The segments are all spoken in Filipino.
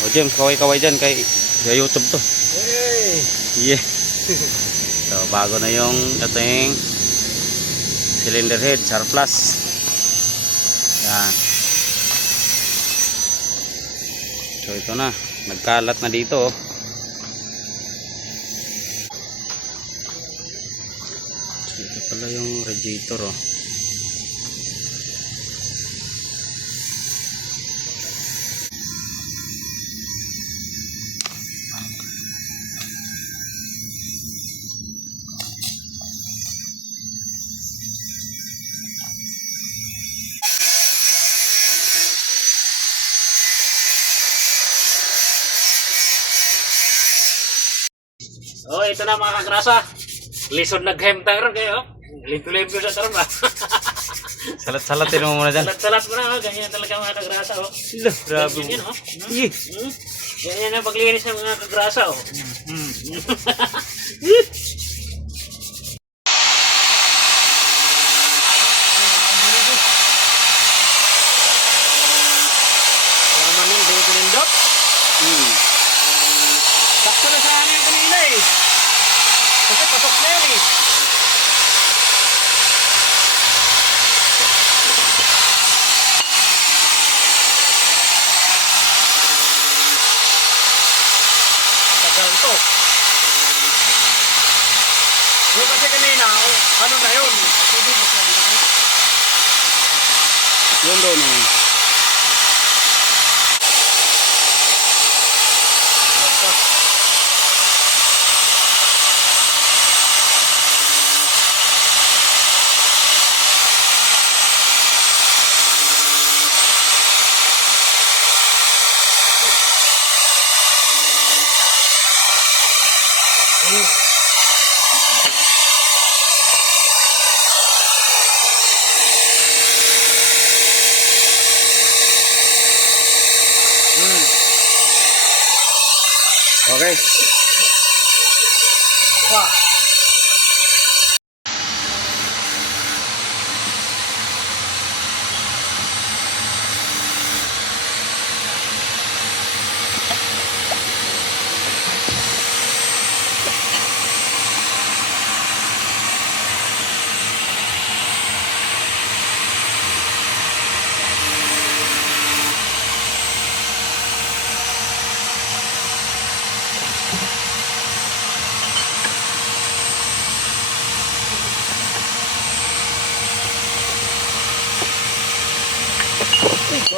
O James, kaway-kaway dyan kay sa YouTube to. Hey! Yeah. So, bago na yung ating cylinder head, surplus. Yan. So, ito na. Nagkalat na dito. Oh. So, ito pala yung radiator. Oh. Oh, ito na mga kagrasa. Lisod naghemtang ron kayo. Limpo-limpo sa taron ba? Salat-salatin mo muna dyan. Salat-salat mo na, oh. Ganyan talaga mga kagrasa, oh. Grabe. Ganyan, oh. Yeah. Ganyan ang paglinis ng mga kagrasa, oh. Para mamin, bayo pinindot. Sakto na sa amin kanina eh. Kasi pasok na yan eh. Tagal to. Yung kasi kanina, ano na yun? Tubig mo siya dito. Yun doon. Okay. Wah.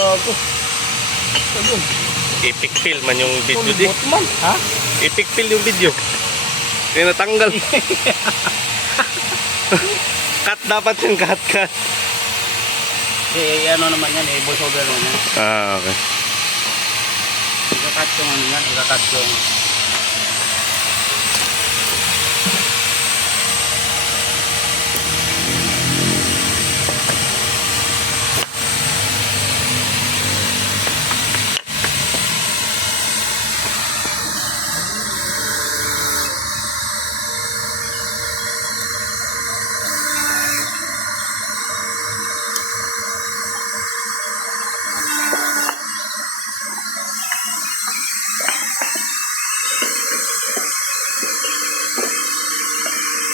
Bago. Epic fail man yung video di. Man, ha? Epic fail yung video. Hindi natanggal. Cut dapat yung cut. Ano naman yan, voice over naman yan. Ah, okay. Ika-cut yung ano yan, ika-cut yung...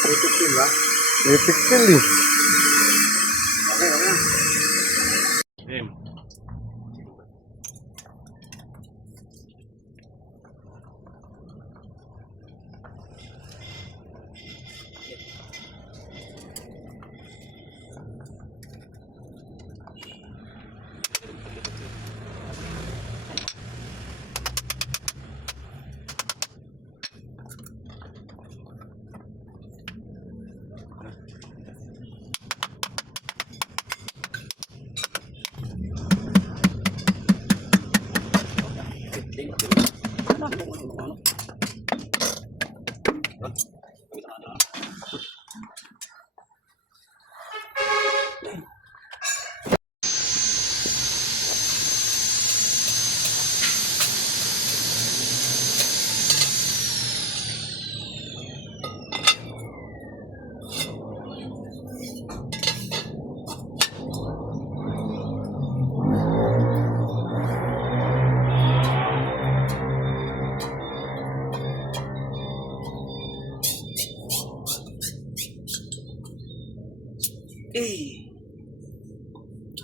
Epic feel ba? Epic fail eh. Okay, okay. Game.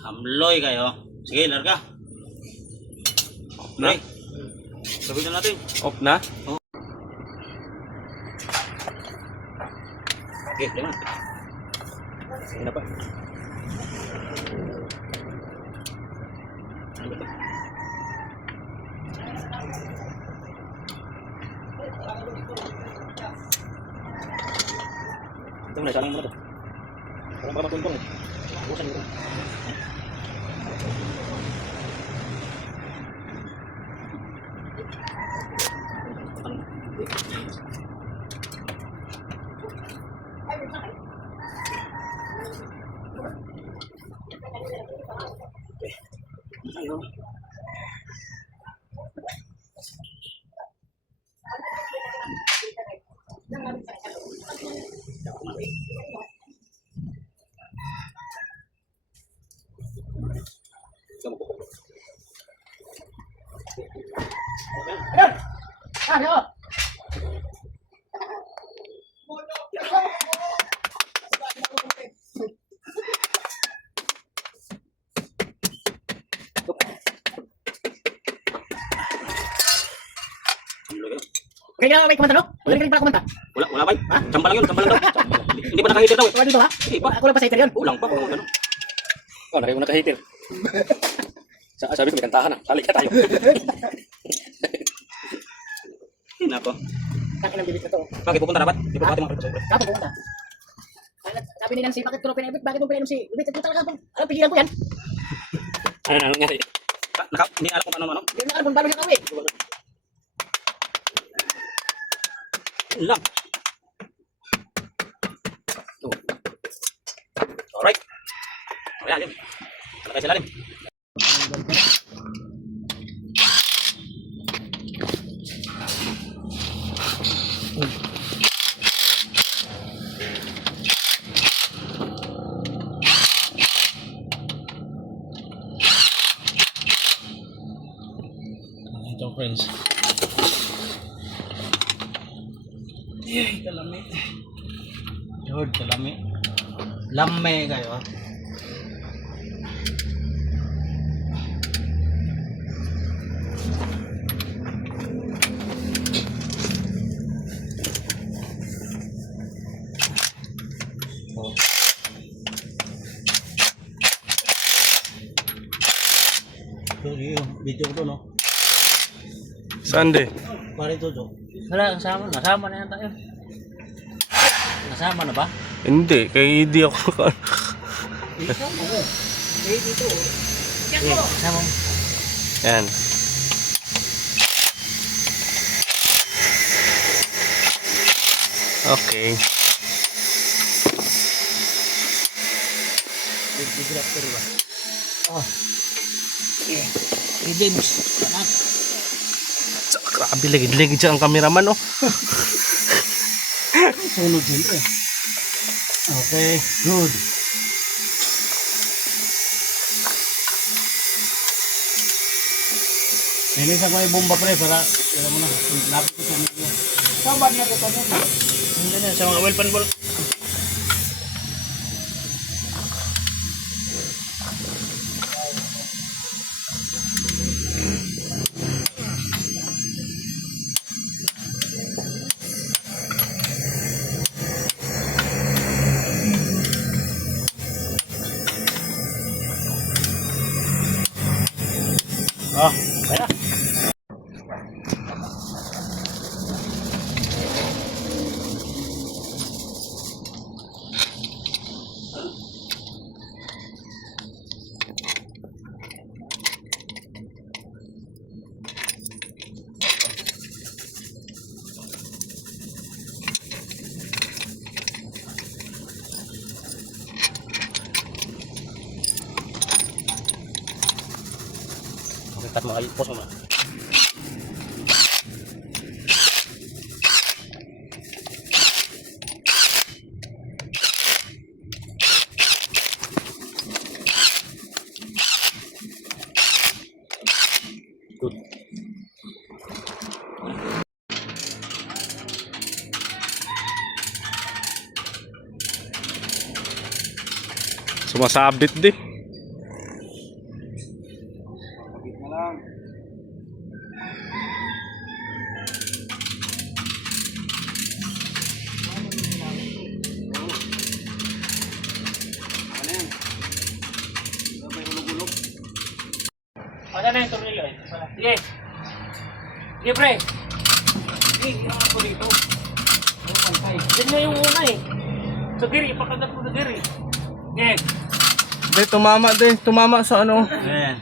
Hamloy kayo. Sige, larga. Na? Okay. Sabihin na natin. Off na? Okay, lima. Sige na pa. Ito na, salang mo na to. Parang baka matuntong eh. Bukan mo. Ayo. Kaya may kumanta no? Wala rin pala kumanta. Wala ba? Samba lang yun, samba lang daw. Hindi pa nakahitir daw eh. Wala dito ha? Hindi pa. Ako lang pa sa interior. Kulang pa kung ano. Oh, nakayo mo nakahitir. Sabi ko may kantahan ah. Talik ka tayo. Nako. Takin ang bibig na to. Bakit pupunta na ba? Di ba natin mga Kapag pumunta. Sabi ni Nancy, bakit ko na pinabit? Bakit mo pinainom si Ubit? Ito talaga, alam, pigilan ko yan. Ano nangyari? Hindi alam kung ano. Hindi na alam kung paano siya kawin. Yun lang. Alright. Lalim. Talakay sa lalim. Ito friends. Yay, kalami. Lord, kalami. Lame kayo. Video ko no. Sunday. Pare to do. Wala nasama na yan tayo. Nasama na ba? Hindi, kaya hindi ako Dito. Nasama mo. Yan. Okay. Director ba? Oh. James. Grabe, ligid-ligid siya ang cameraman, oh. Sunod din eh. Okay, good. Nilisa ko yung bomba pre para alam mo na, lapit ko sa media. Saan niya ito niya? Hindi na, sa mga well pan ball. Oh, kaya. Cut mo, pause mo na. Good. Sumasabit din. Kapit na lang. Ano yan? May hulog-hulog. Ano na yung tornilyo eh? Sige. Sige, pre. Sige, ginawa ko dito. Yung pantay. Yan nga yung una eh. Sa giri, ipakagat mo sa giri. Sige. Hindi, tumama din. Tumama sa ano. Ayan.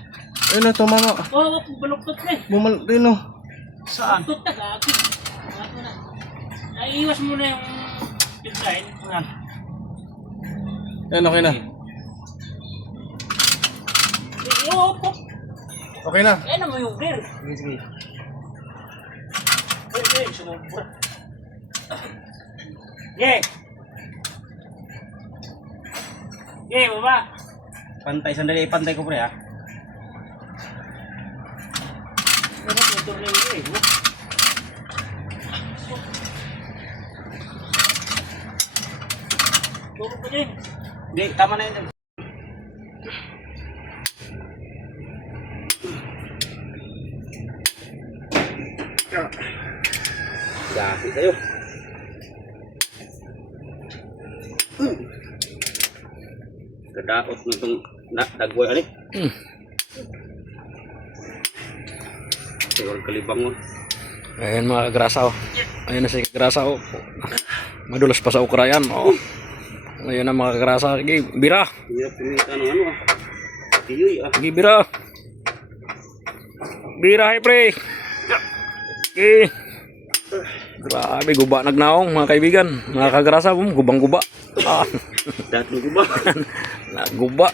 Ayun na, tumama. Oh, baluktot na eh. Bumal din oh. Saan? Baluktot na, gagi. Naiiwas mo na yung design. Ayan. Ayun, okay na. Iopop. Okay na. Ayan naman yung gear. Sige, sige. Sige, sumubra. Sige. Sige, baba. Pantay, sandali. Pantay ko pre ha. Ano yung tornilyo eh? Tulog ko din. Hindi, tama na yun. Dati sa'yo. Kadaot mo itong dagway alik. Siguro kalibang mo. Ayan mga kagrasa oh. Ayan na si kagrasa oh. Madulas pa sa ukra yan oh. Ayan na mga kagrasa. Sige, bira. Hindi na pumita ng ano ah. Tiyoy ah. Sige, bira. Bira, hey pre. Sige. Grabe, guba nagnaong mga kaibigan. Mga kagrasa, gubang-guba. Ah. Dati ko ba? Naguba.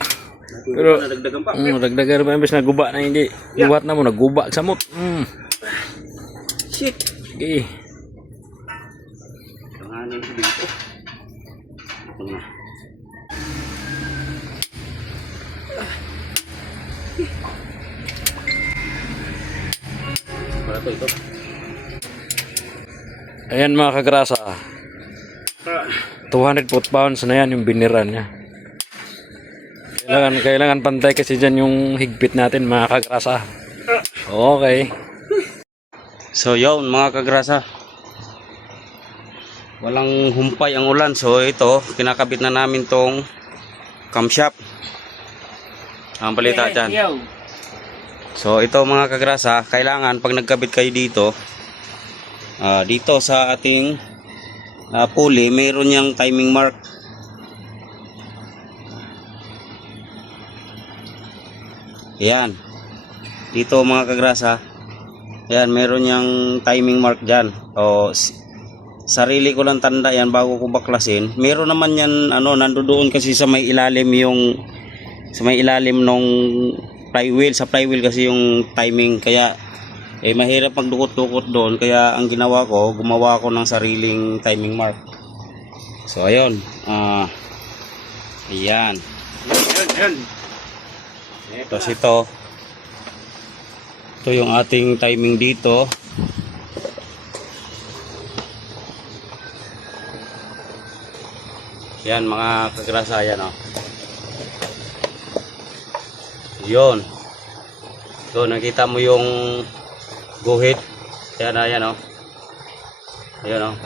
Pero nadagdagan pa. Dagdagan pa imbes na guba na hindi. Gubat na mo, naguba sa mut. Shit. Sige. Tanganin ko dito. Ito na. Para to ito. Ayan mga kagrasa. 200 foot-pounds na yan yung biniran niya. Kailangan pantay kasi dyan yung higpit natin mga kagrasa. Okay. So yun mga kagrasa. Walang humpay ang ulan. So ito, kinakabit na namin tong camshaft. Ang balita dyan. So ito mga kagrasa, kailangan pag nagkabit kayo dito, dito sa ating pulley, mayroon yung timing mark. Yan. Dito mga kagrasa, yan, meron yung timing mark dyan. O, sarili ko lang tanda yan bago ko baklasin. Meron naman yan, ano, nandoon kasi sa may ilalim yung, sa may ilalim nung flywheel. Sa flywheel kasi yung timing, kaya mahirap magdukot-dukot doon. Kaya ang ginawa ko, gumawa ko ng sariling timing mark. So ayun, ayan. Tapos ito yung ating timing dito. Yan mga kagrasa, yan o. Yun. So nakita mo yung guhit. Yan na, yan o. Ayan o.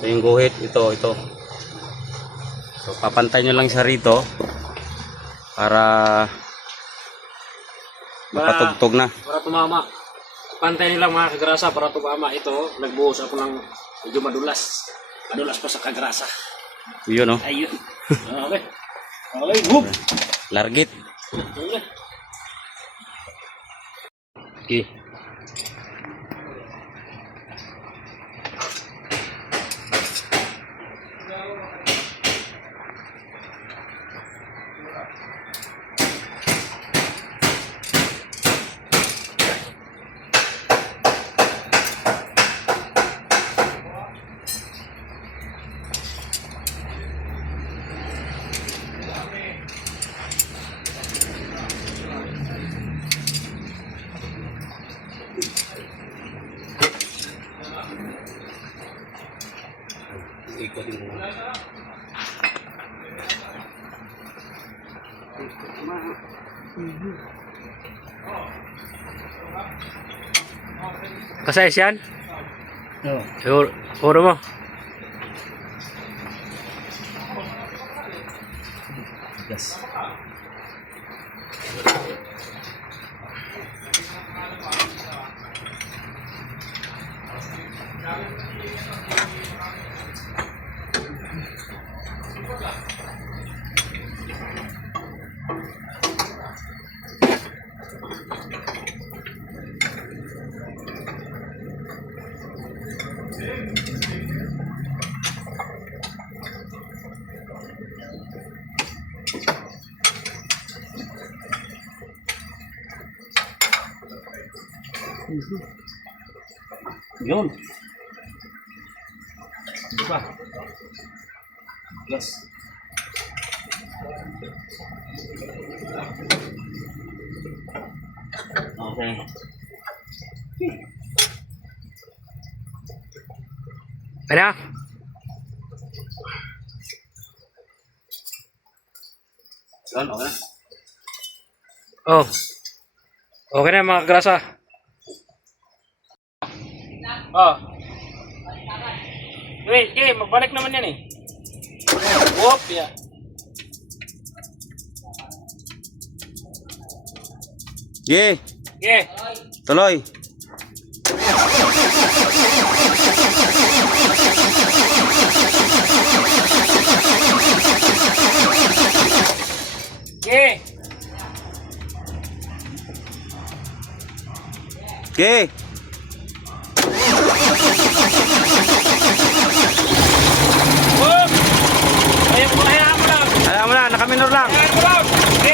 Ito yung guhit. Ito. So papantay nyo lang siya rito para makatugtog na. Para tumama. Pantay nilang mga kagrasa para tumama. Ito, nagbuhos ako ng medyo madulas. Madulas pa sa kagrasa. Yun o. Ayun. Okay. Okay, whoop. Largit. Okay. Ikutin mo. Kasayas yan? Oo. Siguro, puro mo. Yes. Yun. Diba? Yes. Okay. Ano? Yun, okay na. Oh. Okay na mga kagrasa. Oh. Wait, okay, magbalik naman yan eh. Whoop, yeah. Sige, Okay. tuloy. Okay. Sige. Whoop! Ayaw mo lang. Alam mo na, nakaminor lang. Ayaw mo lang. Okay.